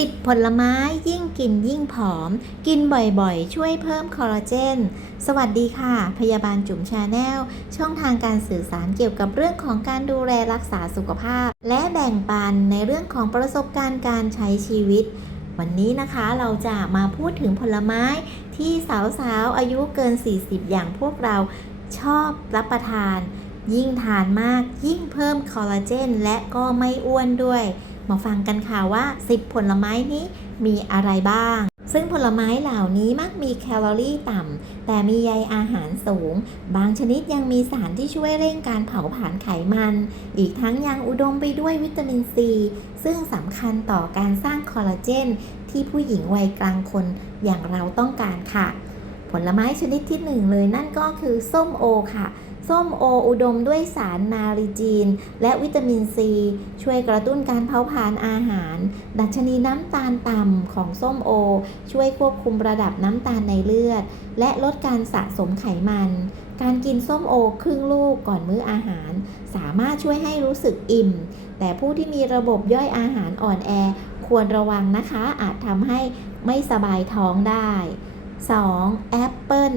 10 ผลไม้ยิ่งกินยิ่งผอม กินบ่อยๆ ช่วยเพิ่มคอลลาเจน สวัสดีค่ะ พยาบาลจุ๋มชาแนล ช่องทางการสื่อสารเกี่ยวกับเรื่องของการดูแลรักษาสุขภาพ และแบ่งปันในเรื่องของประสบการณ์การใช้ชีวิต วันนี้นะคะเราจะมาพูดถึงผลไม้ที่สาวๆ อายุเกิน 40 อย่างพวกเราชอบรับประทาน ยิ่งทานมากยิ่งเพิ่มคอลลาเจนและก็ไม่อ้วนด้วย มาฟังกันค่ะว่า 10 ผลไม้นี้มีอะไรบ้าง ซึ่งผลไม้เหล่านี้มักมีแคลอรี่ต่ำ แต่มีใยอาหารสูง บางชนิดยังมีสารที่ช่วยเร่งการเผาผลาญไขมัน อีกทั้งยังอุดมไปด้วยวิตามินซี ซึ่งสำคัญต่อการสร้างคอลลาเจน ที่ผู้หญิงวัยกลางคนอย่างเราต้องการค่ะ ผลไม้ชนิดที่หนึ่งเลยนั่นก็คือส้มโอค่ะ ส้มโออุดมด้วยสารนาริจีน และวิตามินซี ช่วยกระตุ้นการเผาผลาญอาหาร ดัชนีน้ำตาลต่ำของส้มโอ ช่วยควบคุมระดับน้ำตาลในเลือด และลดการสะสมไขมัน การกินส้มโอครึ่งลูกก่อนมื้ออาหาร สามารถช่วยให้รู้สึกอิ่ม แต่ผู้ที่มีระบบย่อยอาหารอ่อนแอ ควรระวังนะคะอาจทำให้ไม่สบายท้องได้ 2. แอปเปิล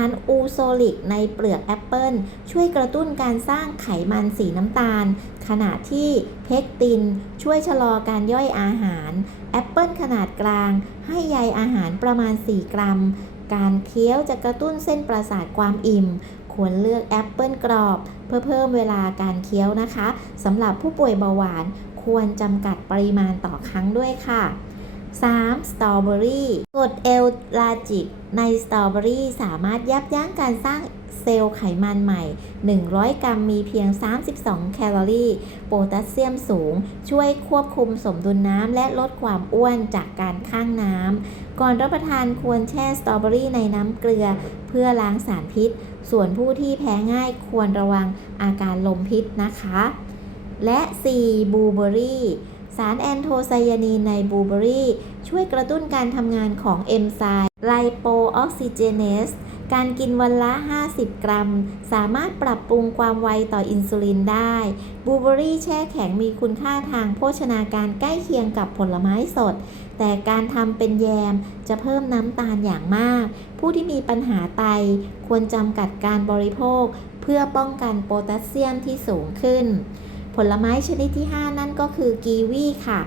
ารอูโซลิกในเปลือกแอปเปิลช่วยกระตุ้นการสร้างไขมันสีน้ำตาล ขณะที่เพกติน ช่วยชะลอการย่อยอาหาร แอปเปิลขนาดกลาง ให้ใยอาหารประมาณ 4 กรัม การเคี้ยวจะกระตุ้นเส้นประสาทความอิ่ม ควรเลือกแอปเปิลกรอบ เพื่อเพิ่มเวลาการเคี้ยวนะคะสำหรับผู้ป่วยเบาหวานควรจำกัดปริมาณต่อครั้งด้วยค่ะ 3. สตรอเบอรี่กรดเอลลาจิกในสตรอเบอรี่สามารถยับยั้งการสร้างเซลล์ไขมันใหม่ 100 กรัมมีเพียง 32 แคลอรี่ โพแทสเซียมสูง ช่วยควบคุมสมดุลน้ำและลดความอ้วนจากการข้างน้ำ ก่อนรับประทานควรแช่สตรอเบอรี่ในน้ำเกลือ เพื่อล้างสารพิษ ส่วนผู้ที่แพ้ง่ายควรระวังอาการลมพิษนะคะ และ 4. บลูเบอรี่ สารแอนโทไซยานีนในบลูเบอรี่ ช่วยกระตุ้นการทำงานของเอนไซม์ไลโปออกซิเจเนสการกินวันละ 50 กรัม สามารถปรับปรุงความไวต่ออินซูลินได้บลูเบอรี่แช่แข็งมีคุณค่าทางโภชนาการใกล้เคียงกับผลไม้สด แต่การทำเป็นแยมจะเพิ่มน้ำตาลอย่างมาก ผู้ที่มีปัญหาไตควรจำกัดการบริโภค เพื่อป้องกันโพแทสเซียมที่สูงขึ้น ลไม้ชนิดที่ 5 นั่นก็คือกีวีค่ะ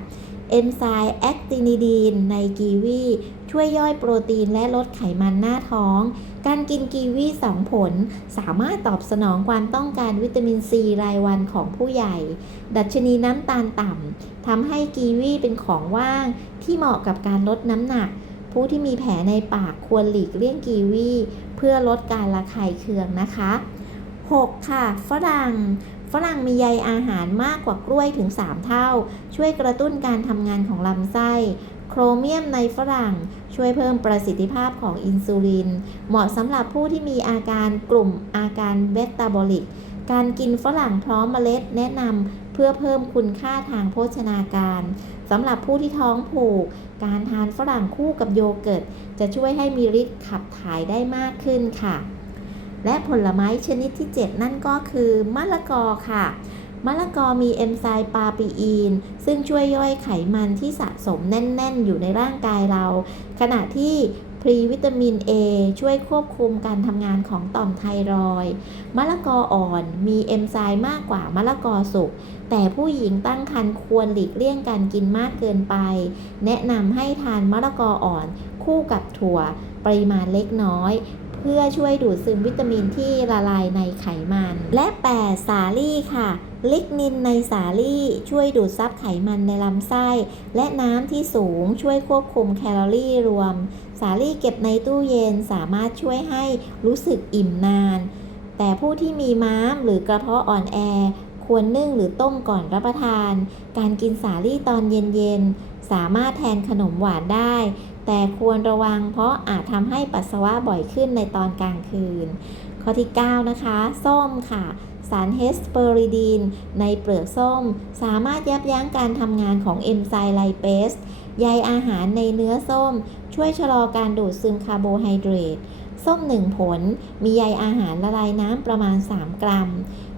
เอนไซม์แอคตินิดีนในกีวีช่วยย่อยโปรตีนและลดไขมันหน้าท้อง การกินกีวี2ผล สามารถตอบสนองความต้องการวิตามินซีรายวันของผู้ใหญ่ ดัชนีน้ำตาลต่ำทำให้กีวีเป็นของว่างที่เหมาะกับการลดน้ำหนัก ผู้ที่มีแผลในปากควรหลีกเลี่ยงกีวีเพื่อลดการระคายเคืองนะคะ 6. ค่ะ ฝรั่ง ฝรั่งมีใยอาหารมากกว่ากล้วยถึง 3 เท่า ช่วยกระตุ้นการทำงานของลำไส้ โครเมียมในฝรั่ง ช่วยเพิ่มประสิทธิภาพของอินซูลิน เหมาะสำหรับผู้ที่มีอาการกลุ่มอาการเบตาบอลิก การกินฝรั่งพร้อมเมล็ดแนะนำเพื่อเพิ่มคุณค่าทางโภชนาการสำหรับผู้ที่ท้องผูก การทานฝรั่งคู่กับโยเกิร์ต จะช่วยให้มีฤทธิ์ขับถ่ายได้มากขึ้นค่ะ และผลไม้ชนิดที่ 7 นั่นก็คือมะละกอค่ะมะละกอมีเอนไซม์ปาปีอีน ซึ่งช่วยย่อยไขมันที่สะสมแน่น ๆ อยู่ในร่างกายเรา ขณะที่พรีวิตามิน A ช่วยควบคุมการทำงานของต่อมไทรอยมะละกออ่อนมีเอนไซม์มากกว่ามะละกอสุก แต่ผู้หญิงตั้งครรภ์ควรหลีกเลี่ยงการกินมากเกินไป แนะนำให้ทานมะละกออ่อนคู่กับถั่วปริมาณเล็กน้อย เพื่อช่วยดูดซึมวิตามินที่ละลายในไขมัน และ 8 สาลี่ค่ะ ลิกนินในสาลี่ช่วยดูดซับไขมันในลำไส้ และน้ำที่สูงช่วยควบคุมแคลอรี่รวม สาลี่เก็บในตู้เย็นสามารถช่วยให้รู้สึกอิ่มนาน แต่ผู้ที่มีม้ามหรือกระเพาะอ่อนแอ ควรนึ่งหรือต้มก่อนรับประทาน การกินสาลี่ตอนเย็นๆ สามารถแทนขนมหวานได้ แต่ควรระวังเพราะอาจทำให้ปัสสาวะบ่อยขึ้นในตอนกลางคืน ข้อที่ 9 นะคะ ส้มค่ะสารเฮสเปอริดีนในเปลือกส้ม สามารถยับยั้งการทำงานของเอนไซม์ไลเปสใยอาหารในเนื้อส้ม ช่วยชะลอการดูดซึมคาร์โบไฮเดรต ส้ม1ผล มีใยอาหารละลายน้ำประมาณ 3 กรัม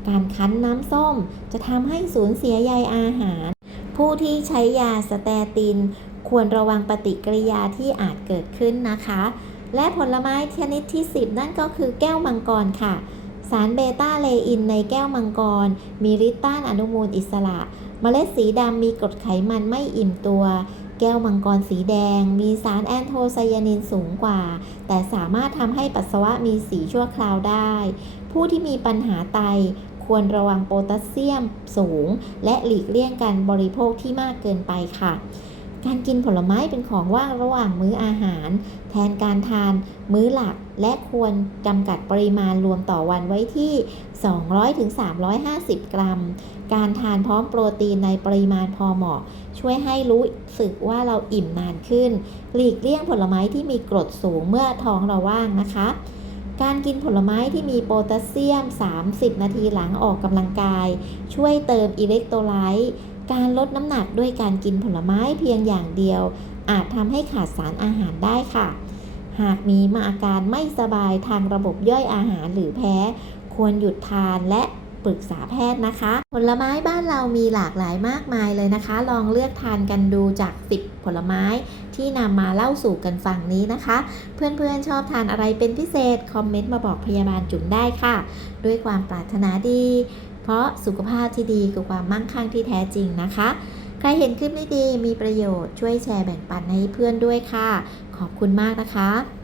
การคั้นน้ำส้มจะทำให้สูญเสียใยอาหาร ผู้ที่ใช้ยาสเตติน ควรระวังปฏิกิริยาที่อาจเกิดขึ้นนะคะ และผลไม้ชนิดที่ 10 นั่นก็คือแก้วมังกรค่ะ สารเบต้าเลอินในแก้วมังกร มีฤทธิ์ต้านอนุมูลอิสระ เมล็ดสีดำมีกรดไขมันไม่อิ่มตัวแก้วมังกรสีแดง มีสารแอนโทไซยานินสูงกว่า แต่สามารถทำให้ปัสสาวะมีสีชั่วคราวได้ ผู้ที่มีปัญหาไต ควรระวังโพแทสเซียมสูง และหลีกเลี่ยงการบริโภคที่มากเกินไปค่ะ การกินผลไม้เป็นของว่างระหว่างมื้ออาหาร แทนการทานมื้อหลัก และควรจำกัดปริมาณรวมต่อวันไว้ที่ 200-350 กรัม การทานพร้อมโปรตีนในปริมาณพอเหมาะ ช่วยให้รู้สึกว่าเราอิ่มนานขึ้น หลีกเลี่ยงผลไม้ที่มีกรดสูงเมื่อท้องเราว่างนะคะ การกินผลไม้ที่มีโพแทสเซียม 30 นาทีหลังออกกำลังกาย ช่วยเติมอิเล็กโทรไลต์การลดน้ำหนักด้วยการกินผลไม้เพียงอย่างเดียว อาจทำให้ขาดสารอาหารได้ค่ะ หากมีมาอาการไม่สบายทางระบบย่อยอาหารหรือแพ้ ควรหยุดทานและ ปรึกษาแพทย์นะคะ ผลไม้บ้านเรามีหลากหลายมากมายเลยนะคะ ลองเลือกทานกันดูจาก 10 ผลไม้ที่นำมาเล่าสู่กันฟังนี้นะคะ เพื่อนๆชอบทานอะไรเป็นพิเศษ คอมเมนต์มาบอกพยาบาลจุ๋มได้ค่ะ ด้วยความปรารถนาดี เพราะสุขภาพที่ดีคือความมั่งคั่งที่แท้จริงนะคะ ใครเห็นคลิปนี้ดีมีประโยชน์ช่วยแชร์แบ่งปันให้เพื่อนด้วยค่ะ ขอบคุณมากนะคะ